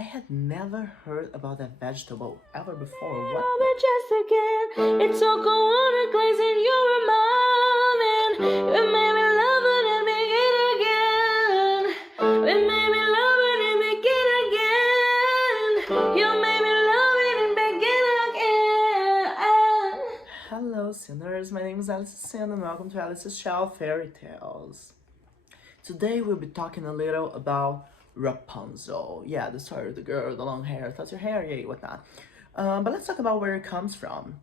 I had never heard about that vegetable ever before. What? Just again, it's all going glazing. You were mine, and it made me love it and begin again. It made me love it and begin again. You made me love it and begin again. Hello, sinners. My name is Alice Sin, and welcome to Alice's Shell Fairy Tales. Today we'll be talking a little about Rapunzel. Yeah, the story of the girl, the long hair, touch your hair, yay, whatnot. But let's talk about where it comes from.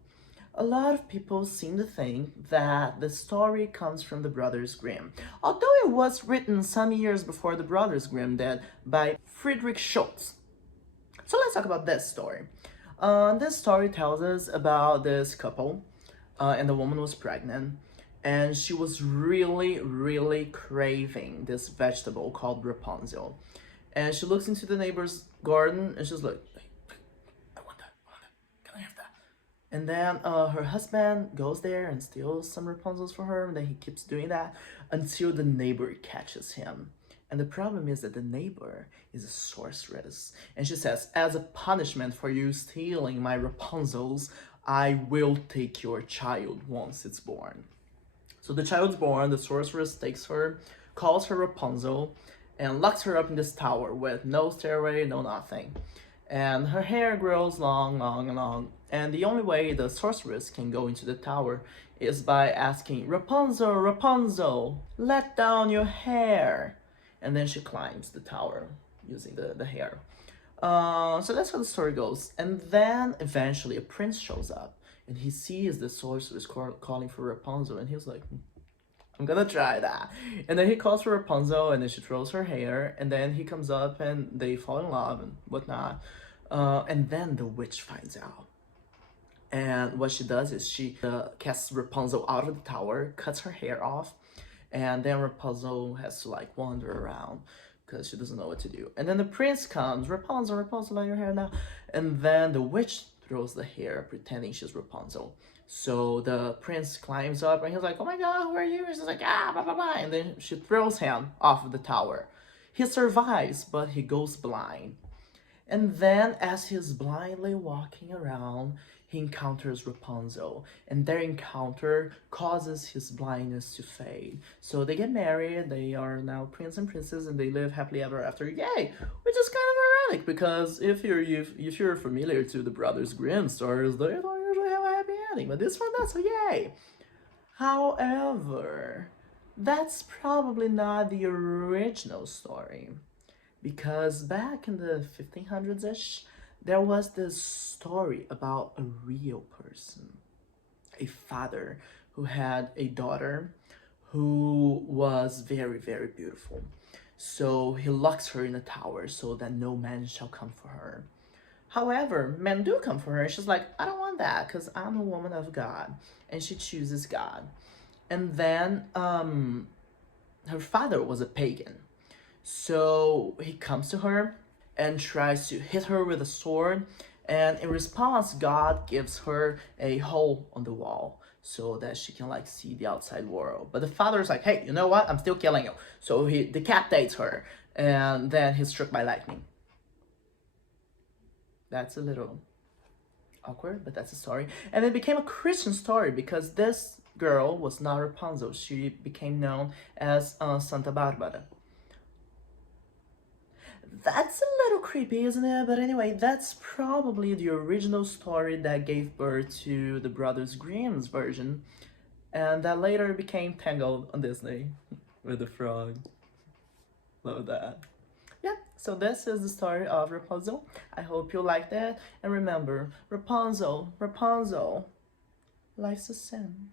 A lot of people seem to think that the story comes from the Brothers Grimm, although it was written some years before the Brothers Grimm did by Friedrich Schultz. So let's talk about this story. This story tells us about this couple, and the woman was pregnant, and she was really craving this vegetable called Rapunzel. And she looks into the neighbor's garden, and she's like, hey, I want that, can I have that? And then her husband goes there and steals some Rapunzels for her, and then he keeps doing that until the neighbor catches him. And the problem is that the neighbor is a sorceress. And she says, as a punishment for you stealing my Rapunzels, I will take your child once it's born. So the child's born, the sorceress takes her, calls her Rapunzel, and locks her up in this tower with no stairway, no nothing. And her hair grows long. And the only way the sorceress can go into the tower is by asking, Rapunzel, Rapunzel, let down your hair. And then she climbs the tower using the hair. So that's how the story goes. And then eventually a prince shows up, and he sees the sorceress calling for Rapunzel, and he's like, I'm gonna try that. And then he calls for Rapunzel, and then she throws her hair, and then he comes up, and they fall in love and whatnot. And then the witch finds out. And what she does is she casts Rapunzel out of the tower, cuts her hair off, and then Rapunzel has to like wander around because she doesn't know what to do. And then the prince comes, Rapunzel, Rapunzel, let your hair now. And then the witch throws the hair, pretending she's Rapunzel. So the prince climbs up, and he's like, oh my god, who are you? And she's like, ah, blah, blah, blah. And then she throws him off of the tower. He survives, but he goes blind. And then as he's blindly walking around, he encounters Rapunzel, and their encounter causes his blindness to fade. So they get married, they are now prince and princess, and they live happily ever after, yay! Which is kind of ironic, because if you're familiar to the Brothers Grimm stories, they don't usually have a happy ending, but this one does, so yay! However, that's probably not the original story. Because back in the 1500s-ish, there was this story about a real person, a father who had a daughter who was very beautiful. So he locks her in a tower so that no man shall come for her. However, men do come for her, and she's like, I don't want that because I'm a woman of God. And she chooses God. And then her father was a pagan. So he comes to her and tries to hit her with a sword, and in response, God gives her a hole on the wall so that she can like see the outside world. But the father's like, hey, you know what? I'm still killing you. So he decapitates her, and then he's struck by lightning. That's a little awkward, but that's a story. And it became a Christian story because this girl was not Rapunzel. She became known as Santa Barbara. That's a little creepy, isn't it? But anyway, that's probably the original story that gave birth to the Brothers Grimm's version, and that later became Tangled on Disney with the frog. Love that. Yeah, so this is the story of Rapunzel. I hope you liked it, and remember, Rapunzel, Rapunzel, life's a sin.